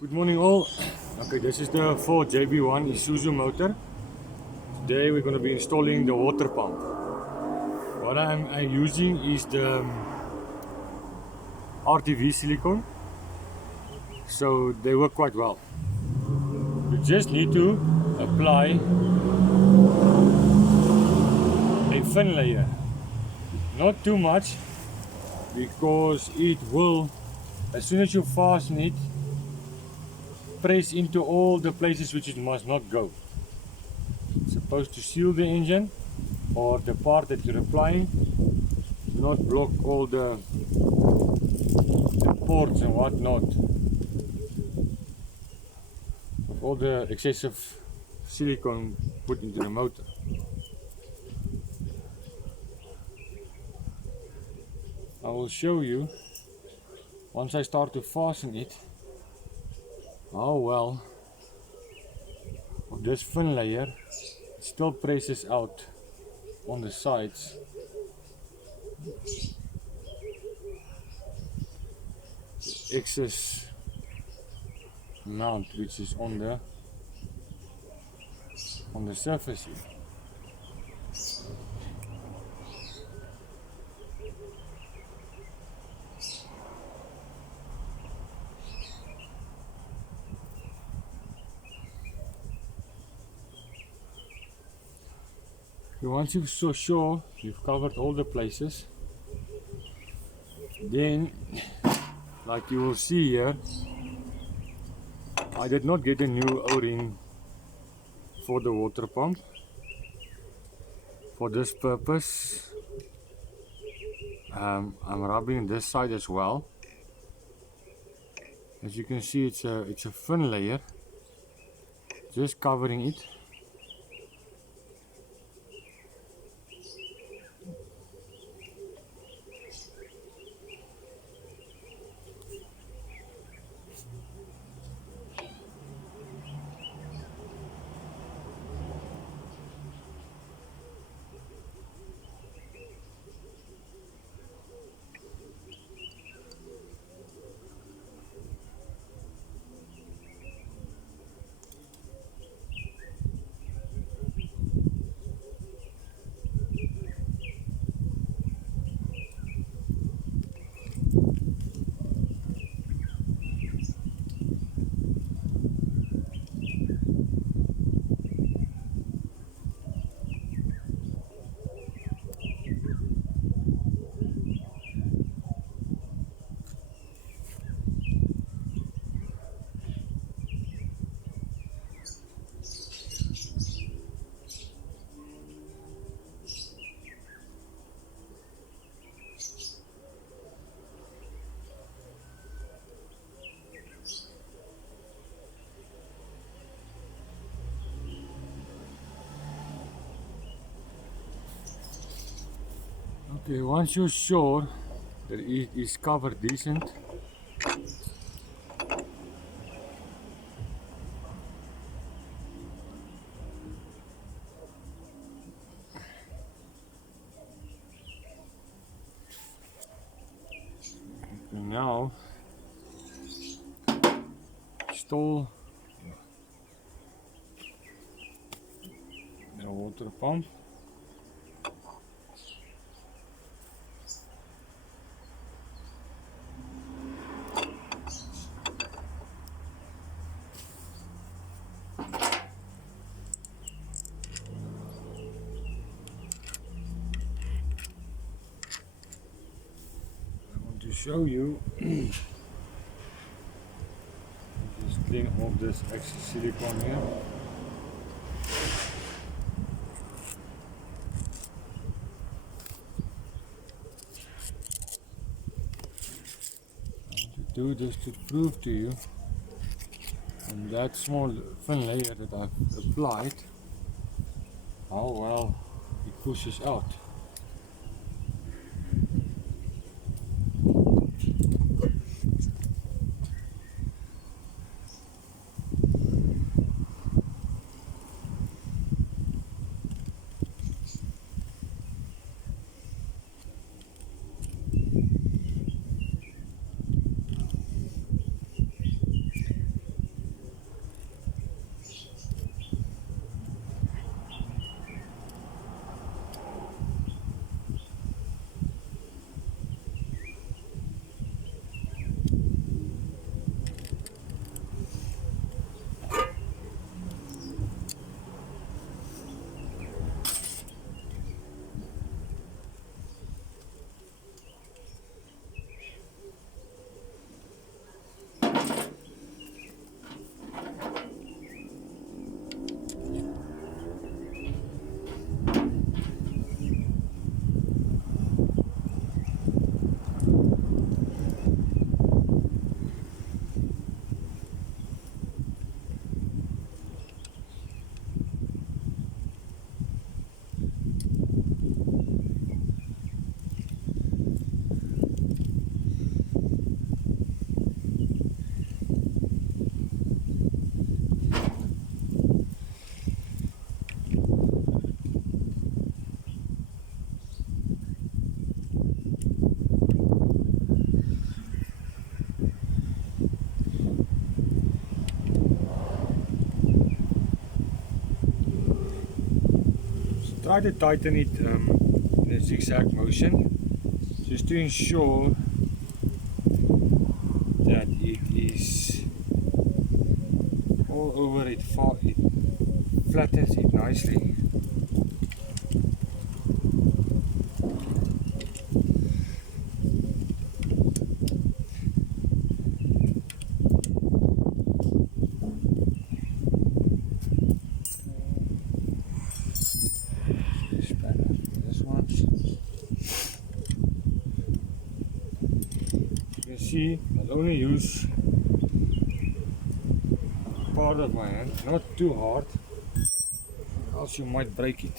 Good morning all. Okay, this is the 4JB1 Isuzu motor. Today we're going to be installing the water pump. What I'm using is the RTV silicone, so they work quite well. You just need to apply a thin layer, not too much, because it will, as soon as you fasten it, press into all the places which it must not go. It's supposed to seal the engine or the part that you're applying, not block all the ports and whatnot, all the excessive silicone put into the motor. I will show you once I start to fasten it how well of this thin layer still presses out on the sides. Excess amount which is on the surface here. Once you're so sure you've covered all the places, then like you will see here, I did not get a new O-ring for the water pump. For this purpose, I'm rubbing this side as well. As you can see, it's a thin layer, just covering it. Okay, once you're sure that it is covered decent, now install the water pump. I want to show you. Just clean off this extra silicone here. I want to do this to prove to you, on that small thin layer that I've applied, how well it pushes out. try to tighten it in a zigzag motion, just to ensure that it is all over it, it flattens it nicely. See, I'll only use part of my hand, not too hard, else you might break it.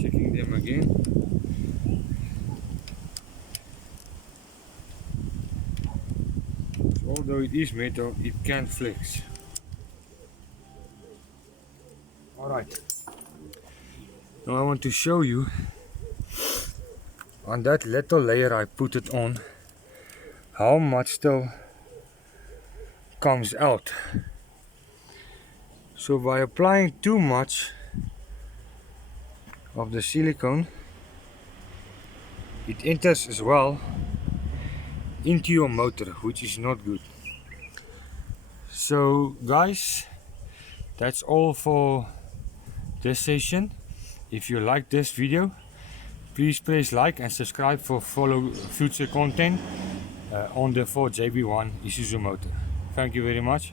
Checking them again. Although it is metal, it can flex. Alright, now I want to show you on that little layer I put it on, how much still comes out. So by applying too much of the silicone, it enters as well into your motor, which is not good. So guys, that's all for this session. If you like this video, please press like and subscribe for future content on the Ford JB1 Isuzu motor. Thank you very much.